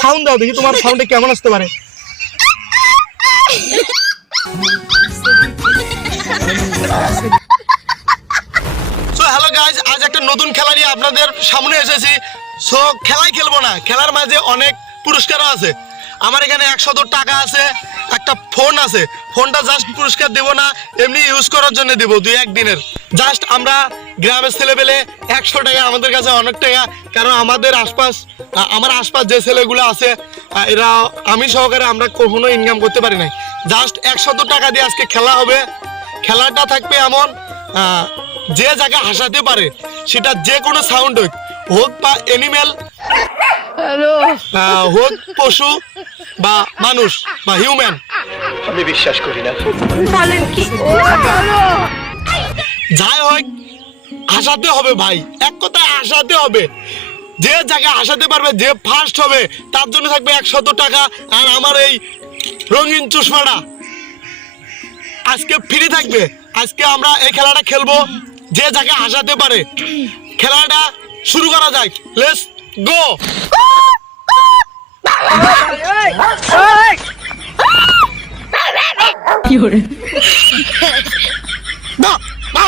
Sound দাও দেখি তোমার সাউন্ডে কেমন আসতে পারে। সো হ্যালো গাইস, আজ একটা নতুন খেলা নিয়ে আপনাদের সামনে এসেছি। সো খেলাই খেলবো না, খেলার মাঝে অনেক পুরস্কারও আছে। আমার এখানে 100 টাকা আছে, একটা ফোন আছে। ফোনটা জাস্ট পুরস্কার দেবো না, এমনি ইউজ করার জন্য দেবো 2-1 দিনের। জাস্ট আমরা গ্রামের ছেলে পেলে 100 টাকা আমাদের কাছে অনেক টাকা, কারণ আমাদের আমার আশপাশ যে ছেলেগুলো আছে এরা আমি সহকারে আমরা কখনো ইনকাম করতে পারি নাই। জাস্ট 100 টাকা দিয়ে আজকে খেলা হবে। খেলাটা থাকবে এমন, যে জায়গা হাসাতে পারে সেটা যে কোনো সাউন্ড হোক বা অ্যানিমেল হোক, পশু বা মানুষ বা হিউম্যান, আমি বিশ্বাস করি না, যাই হোক হাসাতে হবে ভাই, এক কথায় হাসাতে হবে। যে জায়গায় হাসাতে পারবে, যে ফার্স্ট হবে তার জন্য থাকবে 100 টাকা। আর আমার এই রঙিন চশমাটা আজকে ফ্রি থাকবে। আজকে আমরা এই খেলাটা খেলবো, যে জায়গায় হাসাতে পারে। খেলাটা শুরু করা যাক, লেটস গো। কি করে না না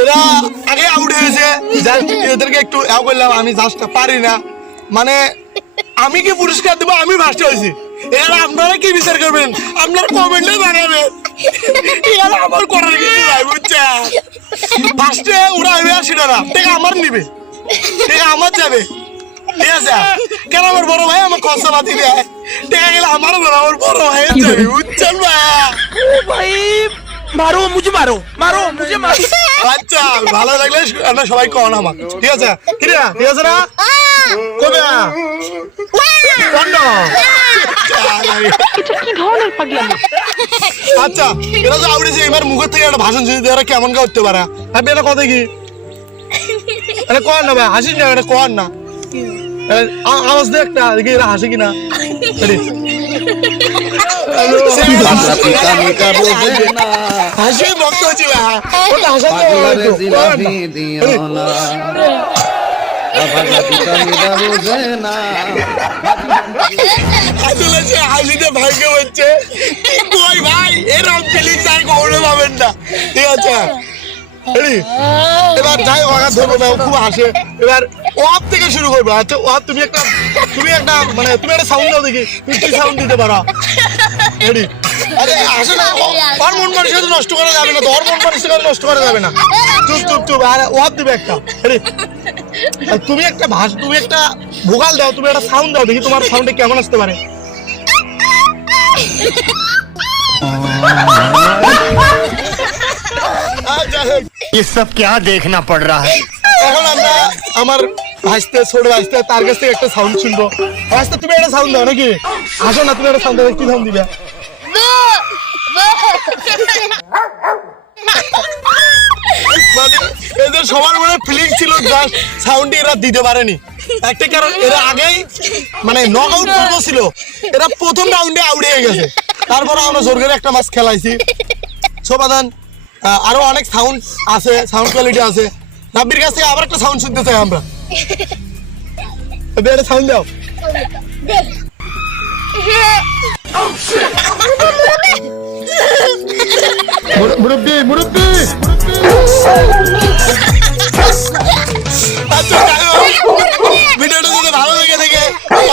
এরা আগে আউট হয়েছে, এদেরকে একটু বললাম আমি জাস্ট পারি না, মানে আমি কি পুরস্কার দেবো, আমি ফার্স্ট হয়েছি। এরা আপনারা কি বিচার করবেন, আপনার কমেন্টে জানাবেন। এরা আমার করার কিছু নাই, বুঝছেন? ফার্স্টে ওরা হবে আর সেটা না, টাকা আমার নিবে, টাকা আমার যাবে, ঠিক আছে? কেন আমার বড় ভাই আমার খরচা পাতি দেয়, টাকা গেলে আমার বড় ভাই যাবে, বুঝছেন ভাই? मारो मुझे मारो मारो मुझे मारो। আচ্ছা ভালো লাগলে আমরা সবাই কন আমার, ঠিক আছে? ঠিক আছে না কবে আচ্ছা এরা তো আউড়েছে, এবার মুখের থেকে একটা ভাষণ শুনতে এরা কেমন করতে পারে। আপনি এটা কথা কি এটা কর না ভাই, হাসিস না, এটা কর না, আওয়াজ দে একটা, দেখি এরা হাসে কিনা। হাসি ভক্ত হচ্ছে হাসিতে ভাইকে হচ্ছে ভাই, এরকম ফিলিংস আর কখনো পাবেন না, ঠিক আছে? এবার যাই হোক ধরবো না, খুব হাসে। এবার ওয়াপ থেকে শুরু করবো। আচ্ছা ওয়াপ তুমি একটা মানে তুমি একটা সাউন্ড দাও দেখি, তুমি কি সাউন্ড দিতে পারো? রেডি? আরে আসে না, ওর মন মানসিকতা নষ্ট করা যাবে না, তোর মন মানসিকতা নষ্ট করা যাবে না। চুপ চুপ চুপ, আর ওয়াপ দিবে একটা। রেডি? তুমি একটা ভোকাল দাও, তুমি একটা সাউন্ড দাও দেখি তোমার সাউন্ডে কেমন আসতে পারে। ये सब क्या देखना पड़ रहा है। এখন আমরা আমার ভাইস্তে ছোট ভাইস্তে তার কাছ থেকে একটা সাউন্ড শুনবো। ভাইস্তে তুমি একটা সাউন্ড দাও নাকি? আসো না, তুমি একটা সাউন্ড দাও, কি সাউন্ড দিবে? এদের সবার মনে ফিলিং ছিল, জাস্ট সাউন্ড এরা দিতে পারেনি। একটা কারণ এরা আগেই মানে নক আউট ছিল, এরা প্রথম রাউন্ডে আউট হয়ে গেছে। তারপর আমরা জোর করে একটা ম্যাচ খেলাইছি। সমাধান আরো অনেক সাউন্ড আছে, সাউন্ড কোয়ালিটি আছে। রাব্বির কাছ থেকে আবার একটা সাউন্ড শুনতে চাই আমরা। একটা সাউন্ড দাও। মুরব্বি মুরব্বি। আচ্ছা ভিডিওটা যদি ভালো লেগে থাকে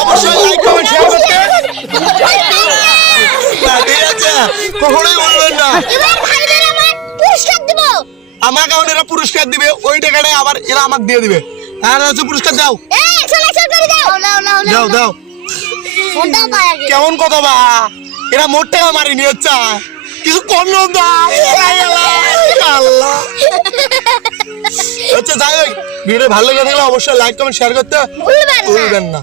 অবশ্যই লাইক কমেন্ট শেয়ার করতে, ঠিক আছে? কখনোই বলবেন না আমার কারণে এরা পুরস্কার দিবে, ওই টাকাটাই আবার এরা আমাকে দিয়ে দিবে। হ্যাঁ পুরস্কার দাও, দাও দাও। কেমন কথা বা, এরা মোট টাকা মারিনি, হচ্ছে কিছু কম আল্লাহ। আচ্ছা যাই হোক, ভিডিও ভালো লেগে থাকলে অবশ্যই লাইক কমেন্ট শেয়ার করতে ভুলবেন না।